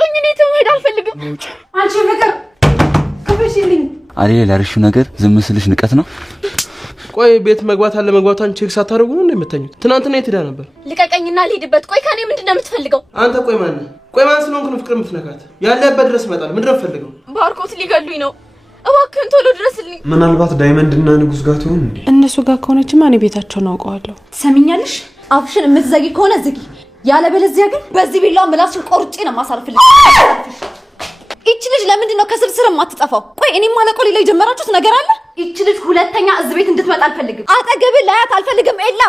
ልቀቁኝ እኔ ተመሄድ አልፈልግም አንቺ ፍቅር ከበሽልኝ አለ ለርሹ ነገር ዝም ስልሽ ንቀት ነው ቆይ ቤት መግባት አለ መግባቷን ቼክ ሳታረጉ ነው እንደምትተኙት ትናንትና የት ሄዳ ነበር ልቀቀኝና ልሂድበት ቆይ ከኔ ምንድነው የምትፈልገው አንተ ቆይ ማን ስለሆንክ ነው ፍቅር የምትነካት ያለበት ድረስ መጣል ምንድነው የምትፈልገው ባርኮት ሊገሉኝ ነው እባክህን ቶሎ ድረስልኝ ምናልባት ዳይመንድና ንጉስ ጋር ትሆን እንዴ እነሱ ጋር ከሆነችማ እኔ ቤታቸውን አውቀዋለሁ ሰሚኛለሽ አፍሽን የምትዘጊ ከሆነ ዝጊ ያለበለዚያ ግን በዚህ ቢላው ምላስሽን ቆርጬ ነው ማሳርፍልሽ እቺ ልጅ ለምንድን ነው ከስርስር ማትጠፋው ቆይ እኔም ማለቆ ሌላ የጀመራችሁት ነገር አለ እቺ ልጅ ሁለተኛ እዚህ ቤት እንድትመጣ አልፈልግም አጠገብ ላያት አልፈልግም ኤላ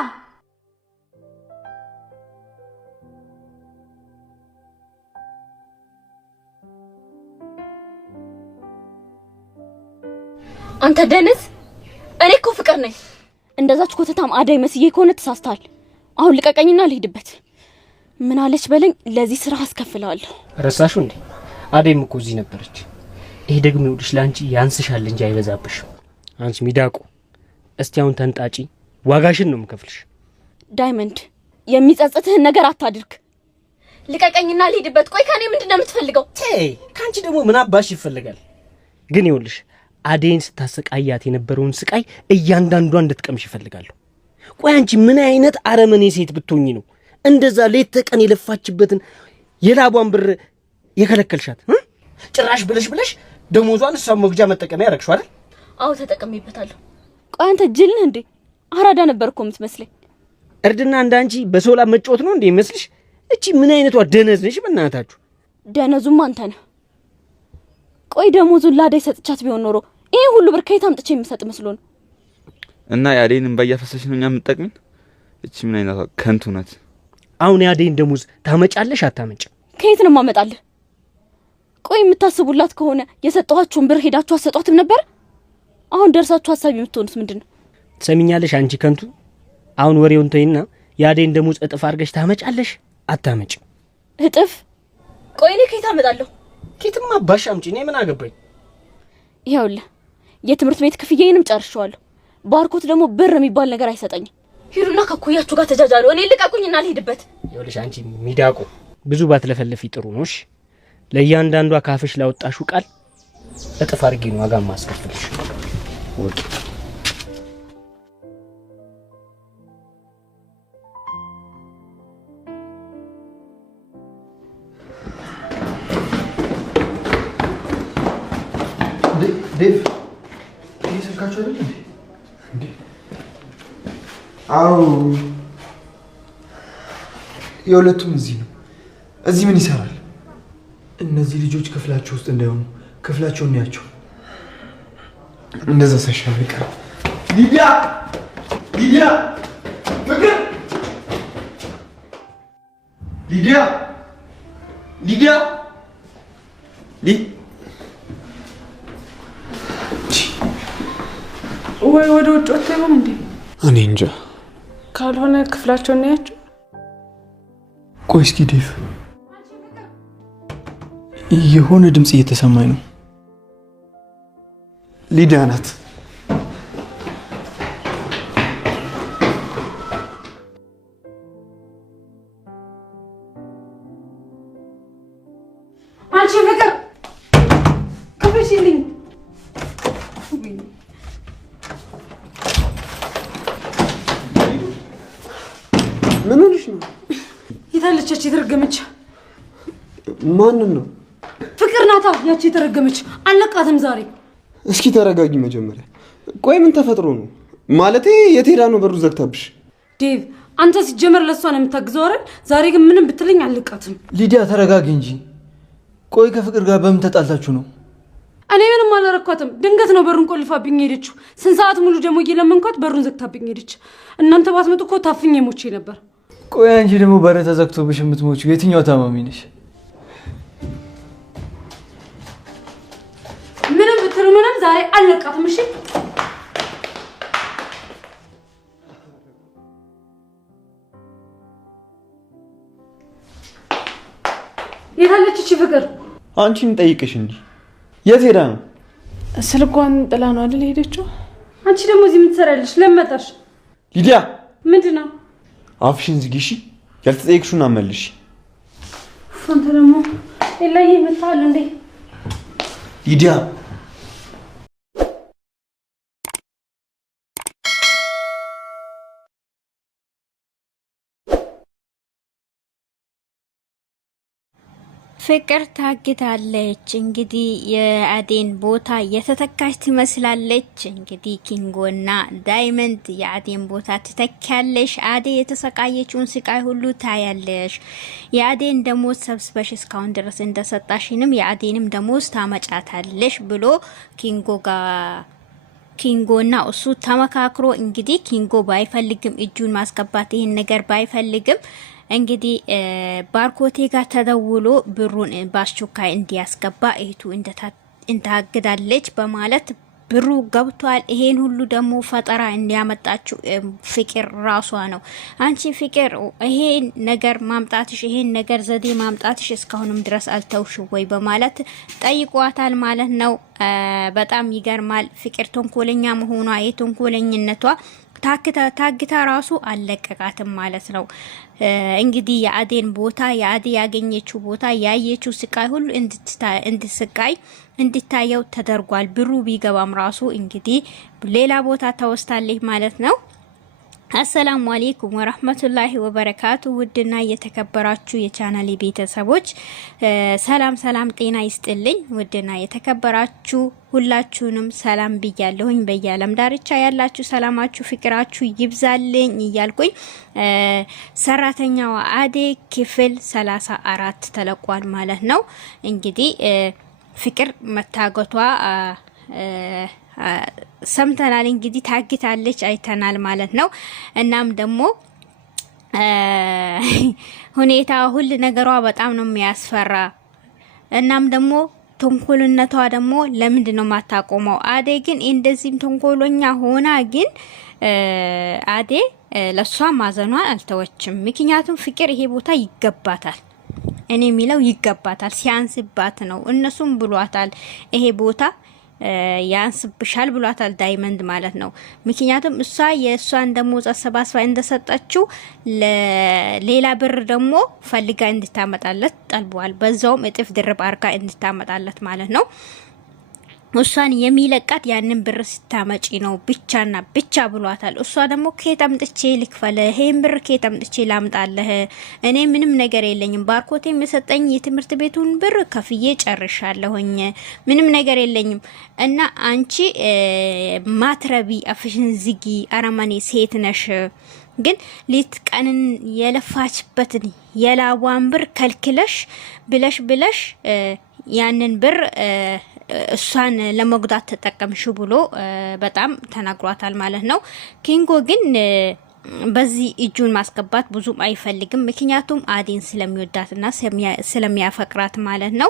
አንተ ደነስ እኔ እኮ ፍቅር ነኝ እንደዛች ኮተታም አዳይ መስዬ ከሆነ ተሳስተሃል አሁን ልቀቀኝና ልሂድበት ምን አለች በለኝ ለዚህ ስራ አስከፍላለሁ ረሳሹ እንዴ አዳይም እኮ እዚህ ነበረች ይሄ ደግሞ ይውልሽ ላንቺ ያንስሻል እንጂ አይበዛብሽ አንቺ ሚዳቁ እስቲ አሁን ተንጣጪ ዋጋሽን ነው የምከፍልሽ ዳይመንድ የሚጸጽትህን ነገር አታድርግ ልቀቀኝና ልሂድበት ቆይ ከኔ ምንድነው የምትፈልገው ካንቺ ደግሞ ምን አባሽ ይፈልጋል ግን ይውልሽ አዴን ስታሰቃያት የነበረውን ስቃይ እያንዳንዷ እንድትቀምሽ ይፈልጋሉ ቆይ አንቺ ምን አይነት አረመኔ ሴት ብትሆኚ ነው እንደዛ ሌት ተቀን የለፋችበትን የላቧን ብር የከለከልሻት ጭራሽ ብለሽ ደሞዟን እሷ መግጃ መጠቀሚያ ያረክሽው አይደል አው ተጠቀሚበታለሁ ቆይ አንተ ጅል ነህ እንዴ አራዳ ነበርኩ የምትመስለኝ እርድና እንዳንቺ በሶላ መጫወት ነው እንዴ ይመስልሽ እቺ ምን አይነቷ ደነዝ ነሽ በእናታችሁ ደነዙማ አንተ ነህ ቆይ ደሞዙን ላዳይ ሰጥቻት ቢሆን ኖሮ ይሄ ሁሉ ብር ከየት አምጥቼ የምሰጥ መስሎ ነው እና ያዴንን ባያፈሰሽ ነው የምትጠቅሚን እቺ ምን አይነቷ ከንቱ ናት አሁን ያዴን ደሞዝ ታመጫለሽ አታመጭ ከየት ነው ማመጣልህ ቆይ የምታስቡላት ከሆነ የሰጣኋችሁን ብር ሄዳችሁ አሰጧትም ነበር አሁን ደርሳችሁ ሐሳብ የምትሆኑት ምንድነው ትሰሚኛለሽ አንቺ ከንቱ አሁን ወሬውን ተይና ያዴን ደሞዝ እጥፍ አርገሽ ታመጫለሽ አታመጭ እጥፍ ቆይ እኔ ከየት አመጣለሁ ኪትማ ባሽ አምጪ እኔ ምን አገባኝ ይኸውልህ የትምህርት ቤት ክፍያዬንም ጨርሻለሁ ባርኮት ደግሞ ብር የሚባል ነገር አይሰጠኝም ሂሩና ከኮያችሁ ጋር ተጃጃሉ እኔ ልቀቁኝና ልሂድበት ይኸውልሽ አንቺ ሚዳቁ ብዙ ባትለፈልፊ ጥሩ ነውሽ ለእያንዳንዷ ካፍሽ ላወጣሽው ቃል እጥፍ አድርጌ ነው ዋጋ ማስከፍልሽ ወቂ ዴቭ ይስካችሁ አይደል እንዴ አው የሁለቱም እዚህ ነው እዚህ ምን ይሰራል እነዚህ ልጆች ክፍላቸው ውስጥ እንዳይሆኑ ክፍላቸውን ያቸው እንደዛ ሳይሻል ይቀር ሊዲያ ፍቅር ሊዲያ ወይ ወደ ውጭ ወጥተው እንዴ እኔ እንጃ ካልሆነ ክፍላቸው ነው ያቸው ቆይ እስኪ ዴቭ የሆነ ድምጽ እየተሰማኝ ነው ሊዲያ ናት አንቺ ፍቅር ከፈሽልኝ ምን ሆነሽ ነው ይታለች የተረገመች ማን ነው ፍቅር ናታ ያቺ የተረገመች አለቃትም ዛሬ እስኪ ተረጋጊ መጀመሪያ ቆይ ምን ተፈጥሮ ነው ማለቴ የቴራ ነው በሩ ዘግታብሽ ዴቭ አንተ ሲጀመር ለሷ ነው የምታግዘው አይደል ዛሬ ግን ምንም ብትለኝ አለቃትም ሊዲያ ተረጋጊ እንጂ ቆይ ከፍቅር ጋር በምን ተጣልታችሁ ነው እኔ ምንም አላረኳትም ድንገት ነው በሩን ቆልፋብኝ ሄደችው ስንት ሰዓት ሙሉ ደግሞ እየለመንኳት በሩን ዘግታብኝ ሄደች እናንተ ባትመጡ እኮ ታፍኜ ሞቼ ነበር ቆይ አንቺ ደግሞ በር ተዘግቶብሽ የምትሞቺው የትኛው ታማሚ ነሽ ምንም ብትሉ ምንም ዛሬ አለቃትም እሺ የታለች እቺ ፍቅር አንቺን ጠይቅሽ እንጂ የት ሄዳ ነው ስልኳን ጥላ ነው አይደል ሄደችው አንቺ ደግሞ እዚህ ምን ትሰራለሽ ለመጣሽ ሊዲያ ምንድነው አፍሽን ዝጊ እሺ ያልተጠየቅሽውን አመልሽ አንተ ደግሞ ኤላዬ መጣል እንዴ? ሊዲያ ፍቅር ታግታለች። እንግዲህ የአዴን ቦታ የተተካች ትመስላለች። እንግዲህ ኪንጎና ዳይመንድ የአዴን ቦታ ትተካለሽ። አዴ የተሰቃየችውን ስቃይ ሁሉ ታያለሽ። የአዴን ደሞዝ ሰብስበሽ እስካሁን ድረስ እንደሰጣሽንም የአዴንም ደሞዝ ታመጫታለሽ ብሎ ኪንጎና እሱ ተመካክሮ እንግዲህ ኪንጎ ባይፈልግም እጁን ማስገባት ይሄን ነገር ባይፈልግም እንግዲህ ባርኮቴ ጋር ተደውሎ ብሩን በአስቸኳይ እንዲያስገባ እህቱ እንታግዳለች በማለት ብሩ ገብቷል። ይሄን ሁሉ ደግሞ ፈጠራ እንዲያመጣችው ፍቅር ራሷ ነው። አንቺ ፍቅር ይሄን ነገር ማምጣትሽ ይሄን ነገር ዘዴ ማምጣትሽ እስካሁንም ድረስ አልተውሽ ወይ በማለት ጠይቋታል ማለት ነው። በጣም ይገርማል። ፍቅር ተንኮለኛ መሆኗ የተንኮለኝነቷ ታግታ ራሱ አለቀቃትም ማለት ነው። እንግዲህ የአዴን ቦታ የአዴ ያገኘችው ቦታ ያየችው ስቃይ ሁሉ እንድታየው ተደርጓል። ብሩ ቢገባም ራሱ እንግዲህ ሌላ ቦታ ተወስታለች ማለት ነው። አሰላሙ አለይኩም ወራህመቱላሂ ወበረካቱ። ውድና የተከበራችሁ የቻናሌ ቤተሰቦች ሰላም ጤና ይስጥልኝ። ውድና የተከበራችሁ ሁላችሁንም ሰላም ብያለሁኝ። በየዓለም ዳርቻ ያላችሁ ሰላማችሁ ፍቅራችሁ ይብዛልኝ እያልኩኝ ሰራተኛዋ አዴ ክፍል 34 ተለቋል ማለት ነው። እንግዲህ ፍቅር መታገቷ ሰምተናል። እንግዲህ ታግታለች አይተናል ማለት ነው። እናም ደግሞ ሁኔታ ሁሉ ነገሯ በጣም ነው የሚያስፈራ። እናም ደግሞ ተንኮልነቷ ደግሞ ለምንድን ነው ማታቆመው? አዴ ግን እንደዚህም ተንኮሎኛ ሆና ግን አዴ ለሷ ማዘኗን አልተወችም። ምክንያቱም ፍቅር ይሄ ቦታ ይገባታል። እኔ የሚለው ይገባታል ሲያንስባት ነው። እነሱም ብሏታል ይሄ ቦታ ያንስብሻል ብሏታል ዳይመንድ ማለት ነው። ምክንያቱም እሷ የእሷን ደሞዝ አሰባስባ እንደሰጠችው ሌላ ብር ደግሞ ፈልጋ እንድታመጣለት ጠልቧል። በዛውም እጥፍ ድርብ አርጋ እንድታመጣለት ማለት ነው። እሷን የሚለቃት ያንን ብር ስታመጪ ነው ብቻና ብቻ ብሏታል። እሷ ደግሞ ከየት አምጥቼ ልክፈለ? ይሄን ብር ከየት አምጥቼ ላምጣለህ? እኔ ምንም ነገር የለኝም። ባርኮቴ የሰጠኝ የትምህርት ቤቱን ብር ከፍዬ ጨርሻለሁኝ። ምንም ነገር የለኝም እና አንቺ ማትረቢ አፍሽን ዝጊ፣ አረመኔ ሴት ነሽ። ግን ሊት ቀንን የለፋችበትን የላቧን ብር ከልክለሽ ብለሽ ያንን ብር እሷን ለመጉዳት ተጠቀምሽ ብሎ በጣም ተናግሯታል ማለት ነው። ኪንጎ ግን በዚህ እጁን ማስገባት ብዙም አይፈልግም። ምክንያቱም አዴን ስለሚወዳትና ስለሚያፈቅራት ማለት ነው።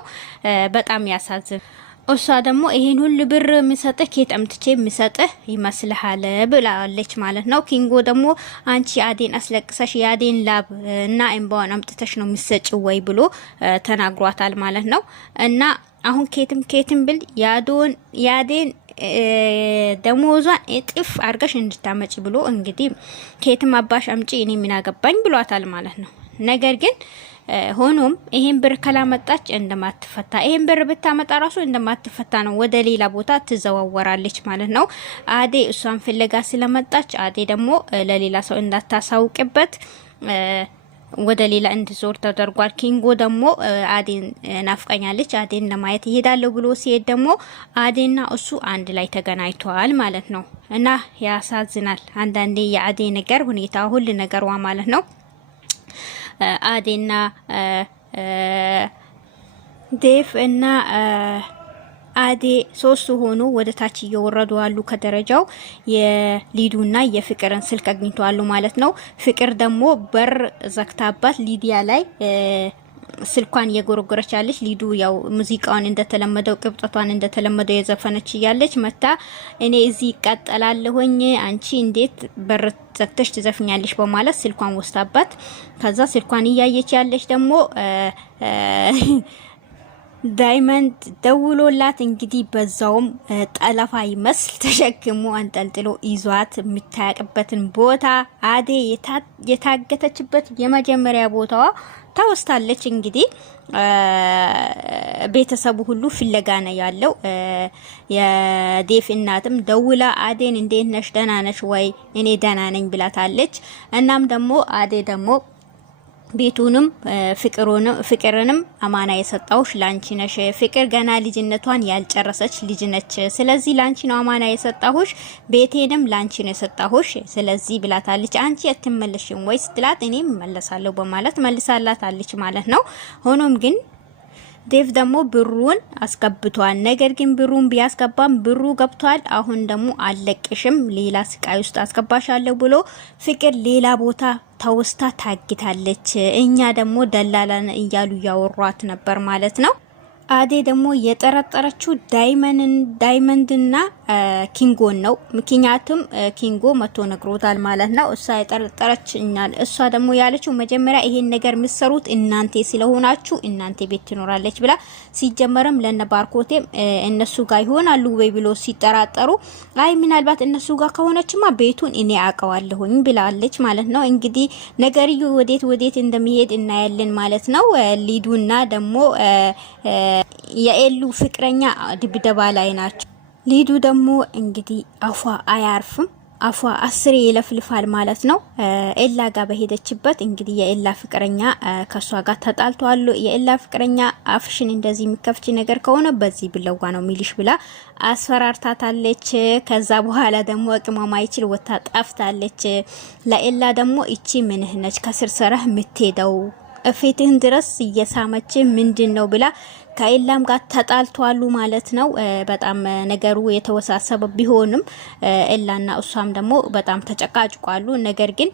በጣም ያሳዝን። እሷ ደግሞ ይሄን ሁሉ ብር የሚሰጥህ ከየት አምጥቼ የሚሰጥህ ይመስልሃል ብላለች ማለት ነው። ኪንጎ ደግሞ አንቺ አዴን አስለቅሰሽ የአዴን ላብ እና እንባዋን አምጥተሽ ነው የሚሰጭው ወይ ብሎ ተናግሯታል ማለት ነው። እና አሁን ኬትም ብል ያዴን ደሞዟን እጥፍ አርገሽ እንድታመጪ ብሎ እንግዲህ ኬትም አባሽ አምጪ እኔ ምን አገባኝ ብሏታል ማለት ነው። ነገር ግን ሆኖም ይሄን ብር ካላመጣች እንደማትፈታ ይሄን ብር ብታመጣ ራሱ እንደማትፈታ ነው። ወደ ሌላ ቦታ ትዘዋወራለች ማለት ነው። አዴ እሷን ፍለጋ ስለመጣች አዴ ደግሞ ለሌላ ሰው እንዳታሳውቅበት ወደ ሌላ እንድዞር ተደርጓል። ኪንጎ ደግሞ አዴን ናፍቀኛለች አዴን ለማየት ይሄዳለሁ ብሎ ሲሄድ ደግሞ አዴና እሱ አንድ ላይ ተገናኝተዋል ማለት ነው። እና ያሳዝናል አንዳንዴ የአዴ ነገር ሁኔታ ሁሉ ነገርዋ ማለት ነው። አዴና ዴፍ እና አዴ ሶስቱ ሆኖ ወደ ታች እየወረዱ አሉ ከደረጃው። የሊዱና የፍቅርን ስልክ አግኝተዋሉ ማለት ነው። ፍቅር ደግሞ በር ዘግታባት ሊዲያ ላይ ስልኳን እየጎረጎረች ያለች። ሊዱ ያው ሙዚቃውን እንደተለመደው ቅብጠቷን እንደተለመደው የዘፈነች እያለች መታ እኔ እዚህ ይቀጠላለሁኝ አንቺ እንዴት በር ዘግተሽ ትዘፍኛለሽ በማለት ስልኳን ወስታባት ከዛ ስልኳን እያየች ያለች ደግሞ ዳይመንድ ደውሎላት እንግዲህ በዛውም ጠለፋ ይመስል ተሸክሞ አንጠልጥሎ ይዟት የምታያቅበትን ቦታ አዴ የታገተችበት የመጀመሪያ ቦታዋ ታወስታለች። እንግዲህ ቤተሰቡ ሁሉ ፍለጋ ነው ያለው። የዴፍ እናትም ደውላ አዴን እንዴት ነሽ ደህና ነሽ ወይ? እኔ ደህና ነኝ ብላታለች። እናም ደግሞ አዴ ደግሞ ቤቱንም ፍቅርንም አማና የሰጣውሽ ላንቺ ነሽ። ፍቅር ገና ልጅነቷን ያልጨረሰች ልጅ ነች። ስለዚህ ላንቺ ነው አማና የሰጣሁሽ፣ ቤቴንም ላንቺ ነው የሰጣሁሽ። ስለዚህ ብላታለች። አንቺ አትመለሽም ወይ ስትላት እኔም መለሳለሁ በማለት መልሳላታለች ማለት ነው። ሆኖም ግን ዴቭ ደግሞ ብሩን አስገብቷል። ነገር ግን ብሩን ቢያስገባም ብሩ ገብቷል። አሁን ደግሞ አለቅሽም፣ ሌላ ስቃይ ውስጥ አስገባሻለሁ ብሎ ፍቅር ሌላ ቦታ ተወስታ ታግታለች። እኛ ደግሞ ደላላን እያሉ ያወሯት ነበር ማለት ነው። አዴ ደግሞ የጠረጠረችው ዳይመንድና ኪንጎን ነው። ምክንያቱም ኪንጎ መቶ ነግሮታል ማለት ነው። እሷ የጠረጠረችኛል። እሷ ደግሞ ያለችው መጀመሪያ ይሄን ነገር ምሰሩት እናንተ ስለሆናችሁ እናንተ ቤት ትኖራለች ብላ ሲጀመረም ለነ ባርኮቴም እነሱ ጋር ይሆናሉ ወይ ብሎ ሲጠራጠሩ አይ ምናልባት እነሱ ጋር ከሆነችማ ቤቱን እኔ አውቀዋለሁኝ ብላለች ማለት ነው። እንግዲህ ነገርዩ ወዴት እንደሚሄድ እናያለን ማለት ነው። ሊዱና ደግሞ የኤሉ ፍቅረኛ ድብደባ ላይ ናቸው። ሊዱ ደግሞ እንግዲህ አፏ አያርፍም፣ አፏ አስሬ ይለፍልፋል ማለት ነው። ኤላ ጋር በሄደችበት እንግዲህ የኤላ ፍቅረኛ ከሷ ጋር ተጣልቷል። የኤላ ፍቅረኛ አፍሽን እንደዚህ የሚከፍች ነገር ከሆነ በዚህ ብለዋ ነው ሚልሽ ብላ አስፈራርታታለች። ከዛ በኋላ ደግሞ አቅማማ ይችል ወታ ጠፍታለች። ለኤላ ደግሞ እቺ ምንህ ነች ከስርሰረህ ምትሄደው እፊትህን ድረስ እየሳመች ምንድነው ብላ ከኤላም ጋር ተጣልቷሉ ማለት ነው። በጣም ነገሩ የተወሳሰበ ቢሆንም ኤላና እሷም ደግሞ በጣም ተጨቃጭቋሉ። ነገር ግን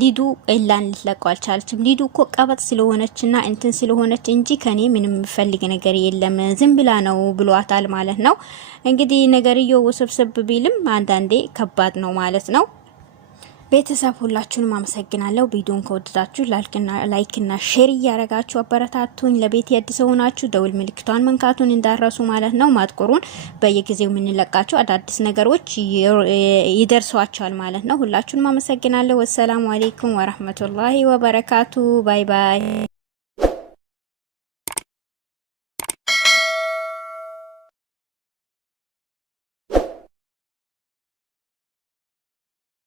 ሊዱ ኤላን ልትለቀው አልቻለችም። ሊዱ እኮ ቀበጥ ስለሆነችና እንትን ስለሆነች እንጂ ከኔ ምንም ፈልግ ነገር የለም ዝም ብላ ነው ብሏታል ማለት ነው። እንግዲህ ነገርየው ውስብስብ ቢልም አንዳንዴ ከባድ ነው ማለት ነው። ቤተሰብ ሁላችሁንም አመሰግናለሁ። ቪዲዮን ከወደዳችሁ ላይክና ሼር እያረጋችሁ አበረታቱኝ። ለቤት አዲስ ሆናችሁ ደውል ምልክቷን መንካቱን እንዳረሱ ማለት ነው። ማጥቆሩን በየጊዜው የምንለቃቸው አዳዲስ ነገሮች ይደርሷችኋል ማለት ነው። ሁላችሁንም አመሰግናለሁ። ወሰላሙ አለይኩም ወራህመቱላሂ ወበረካቱ። ባይ ባይ።